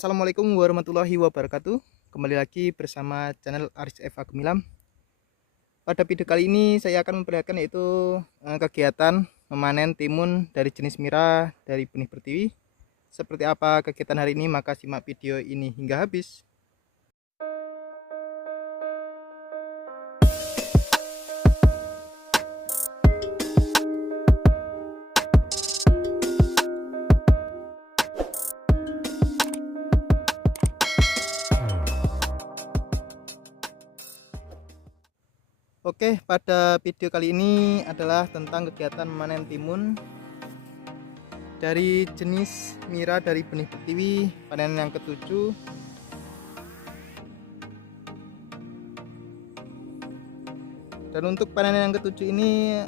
Assalamualaikum warahmatullahi wabarakatuh. Kembali lagi bersama channel Aris Eva Gemilang. Pada video kali ini saya akan memperlihatkan yaitu kegiatan memanen timun dari jenis Mira dari benih pertiwi. Seperti apa kegiatan hari ini, maka simak video ini hingga habis. Oke, pada video kali ini adalah tentang kegiatan memanen timun dari jenis Mira dari benih pertiwi, panen yang ketujuh. Dan untuk panen yang ketujuh ini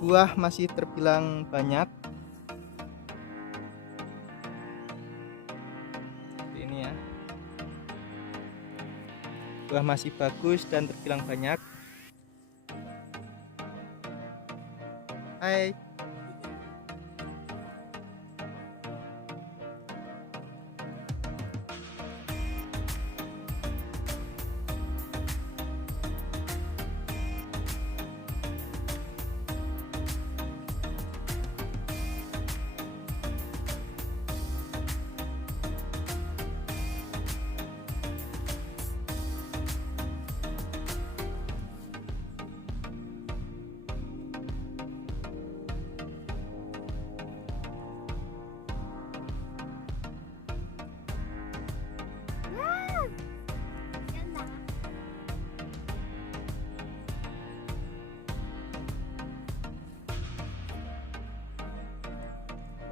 buah masih terbilang banyak. Seperti ini ya. Buah masih bagus dan terbilang banyak. Hai.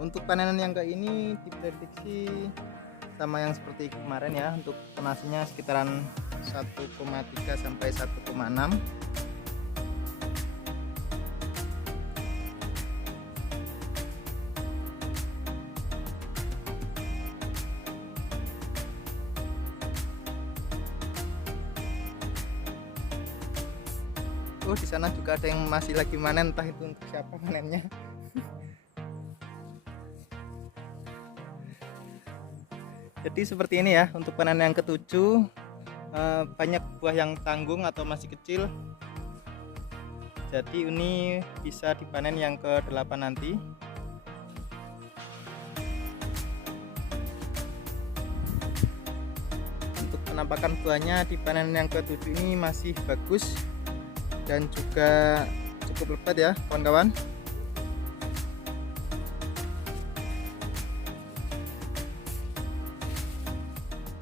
Untuk panenan yang ke ini diprediksi sama yang seperti kemarin ya, untuk tonasenya sekitaran 1,3 sampai 1,6. Di sana juga ada yang masih lagi manen, entah itu untuk siapa panennya. Jadi seperti ini ya untuk panen yang ketujuh, banyak buah yang tanggung atau masih kecil. Jadi ini bisa dipanen yang ke-8 nanti. Untuk penampakan buahnya di panen yang ke-7 ini masih bagus dan juga cukup lebat ya kawan-kawan.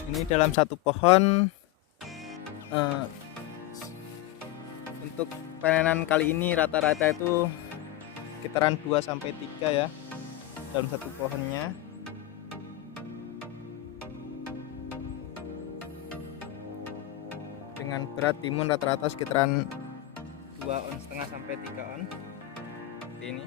Ini dalam satu pohon untuk panenan kali ini rata-rata itu sekitaran 2 sampai 3 ya dalam satu pohonnya. Dengan berat timun rata-rata sekitaran 2,5 on sampai 3 on. Seperti ini.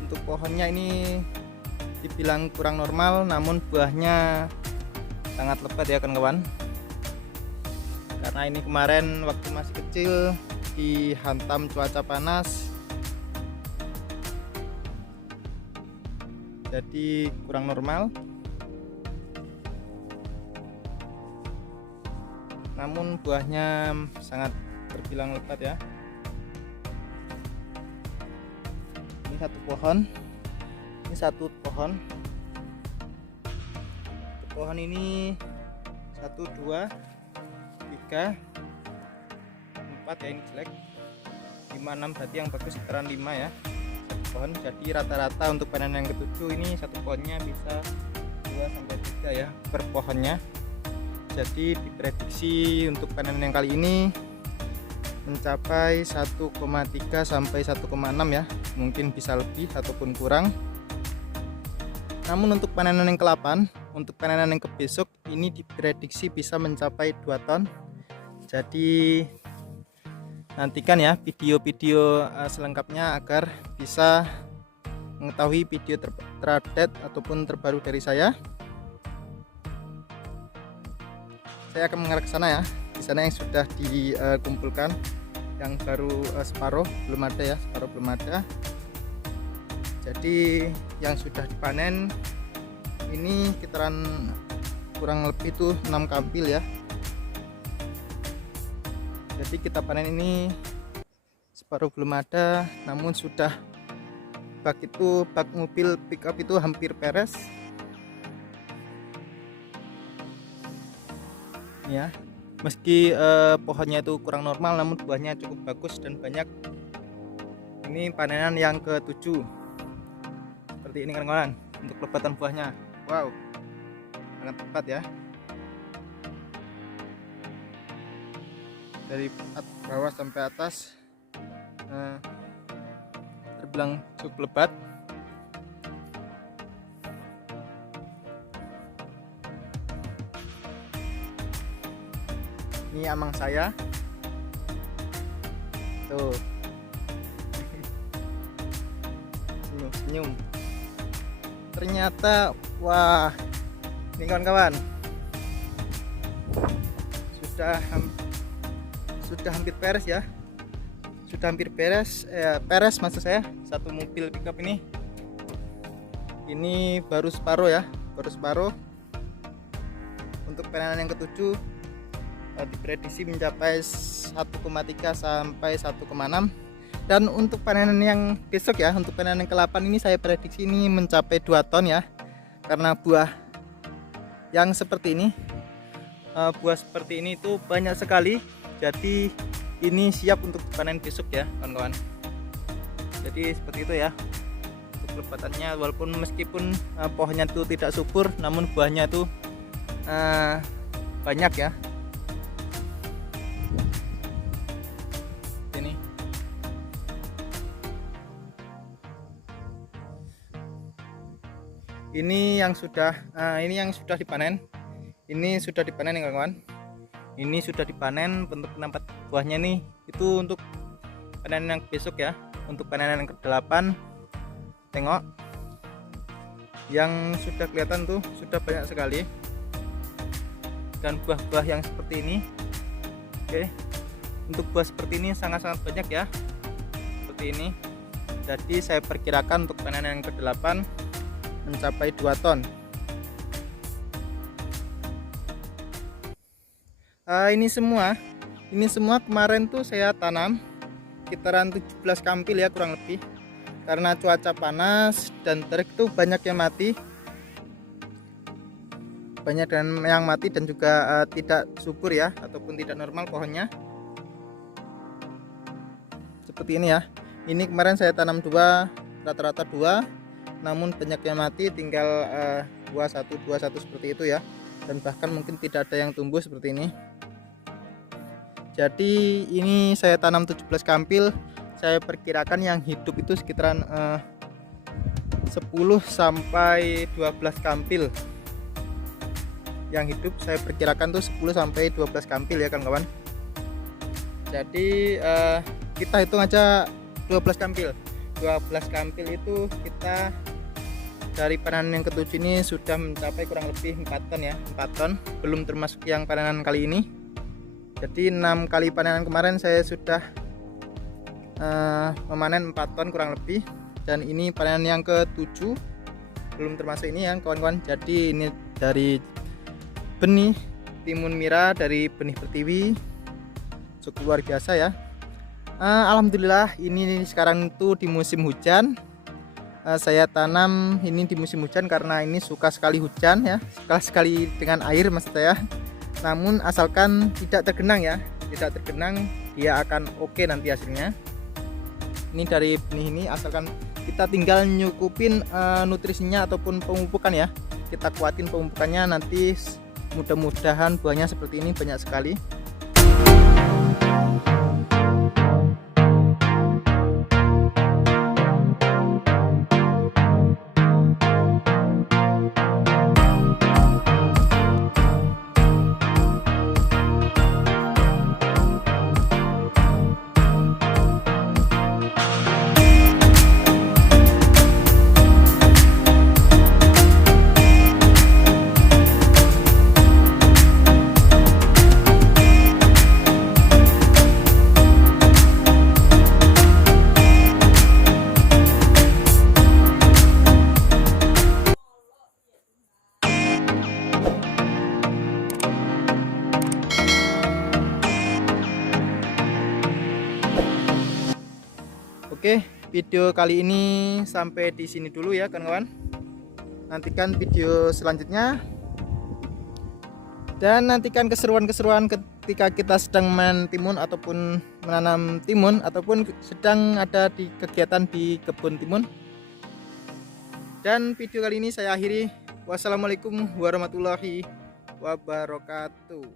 Untuk pohonnya ini dibilang kurang normal, namun buahnya sangat lebat ya kawan-kawan. Karena ini kemarin waktu masih kecil dihantam cuaca panas, jadi kurang normal. Namun buahnya sangat terbilang lebat ya. Ini satu pohon. Ini satu pohon. Pohon ini 1, 2, 3, 4 ya, ini jelek. 5, 6 berarti yang bagus sekitaran 5 ya. Satu pohon. Jadi rata-rata untuk panen yang ketujuh ini satu pohonnya bisa 2 sampai 3 ya per pohonnya. Jadi diprediksi untuk panen yang kali ini mencapai 1,3 sampai 1,6 ya. Mungkin bisa lebih ataupun kurang. Namun untuk panenan yang ke-8, untuk panenan yang ke besok ini diprediksi bisa mencapai 2 ton. Jadi nantikan ya video-video selengkapnya agar bisa mengetahui video terupdate ataupun terbaru dari saya. Saya akan mengarah ke sana ya. Di sana yang sudah dikumpulkan, yang baru separuh belum ada ya, separuh belum ada. Jadi yang sudah dipanen ini sekitaran kurang lebih tuh 6 kampil ya. Jadi kita panen ini separuh belum ada, namun sudah bak mobil pickup itu hampir beres ya. Meski pohonnya itu kurang normal, namun buahnya cukup bagus dan banyak. Ini panenan yang ke-7 seperti ini kawan-kawan untuk lebatan buahnya. Wow, sangat tepat ya, dari bawah sampai atas terbilang cukup lebat. Ini amang saya tuh, senyum-senyum. Ternyata wah, ini kawan-kawan sudah hampir beres ya, sudah hampir beres maksud saya. Satu mobil pickup ini baru separuh ya, baru separuh. Untuk panenan yang ke-7 diprediksi mencapai 1,3 sampai 1,6, dan untuk panenan yang besok ya, untuk panenan yang ke-8 ini saya prediksi ini mencapai 2 ton ya, karena buah yang seperti ini, buah seperti ini itu banyak sekali. Jadi ini siap untuk panen besok ya kawan-kawan. Jadi seperti itu ya untuk lebatannya, walaupun meskipun pohonnya itu tidak subur, namun buahnya itu banyak ya. Ini yang sudah dipanen. Ini sudah dipanen ya kawan-kawan. Ini sudah dipanen. Bentuk penampak buahnya nih itu untuk panen yang besok ya. Untuk panen yang ke-8, tengok yang sudah kelihatan tuh sudah banyak sekali, dan buah-buah yang seperti ini. Oke, untuk buah seperti ini sangat-sangat banyak ya, seperti ini. Jadi saya perkirakan untuk panen yang ke-8 mencapai 2 ton. Ini semua kemarin tuh saya tanam sekitaran 17 kampil ya kurang lebih. Karena cuaca panas dan terik tuh banyak yang mati. Banyak yang mati dan juga tidak subur ya, ataupun tidak normal pohonnya. Seperti ini ya. Ini kemarin saya tanam 2, rata-rata 2. Namun banyak yang mati, tinggal 21 seperti itu ya, dan bahkan mungkin tidak ada yang tumbuh seperti ini. Jadi ini saya tanam 17 kampil, saya perkirakan yang hidup itu sekitaran 10 sampai 12 kampil. Yang hidup saya perkirakan tuh 10 sampai 12 kampil ya kawan-kawan. Jadi kita hitung aja 12 kampil. 12 kampil itu kita dari panenan yang ke-7 ini sudah mencapai kurang lebih 4 ton ya, 4 ton, belum termasuk yang panenan kali ini. Jadi 6 kali panenan kemarin saya sudah memanen 4 ton kurang lebih, dan ini panenan yang ke-7 belum termasuk ini ya kawan-kawan. Jadi ini dari benih timun mira, dari benih pertiwi, cukup luar biasa ya. Alhamdulillah ini sekarang itu di musim hujan. Saya tanam ini di musim hujan karena ini suka sekali hujan ya, suka sekali dengan air maksud saya. Namun asalkan tidak tergenang ya, tidak tergenang dia akan oke nanti hasilnya. Ini dari benih ini, asalkan kita tinggal nyukupin nutrisinya ataupun pemupukan ya, kita kuatin pemupukannya, nanti mudah-mudahan buahnya seperti ini banyak sekali. Oke, video kali ini sampai di sini dulu ya kawan-kawan. Nantikan video selanjutnya. Dan nantikan keseruan-keseruan ketika kita sedang main timun ataupun menanam timun ataupun sedang ada di kegiatan di kebun timun. Dan video kali ini saya akhiri. Wassalamualaikum warahmatullahi wabarakatuh.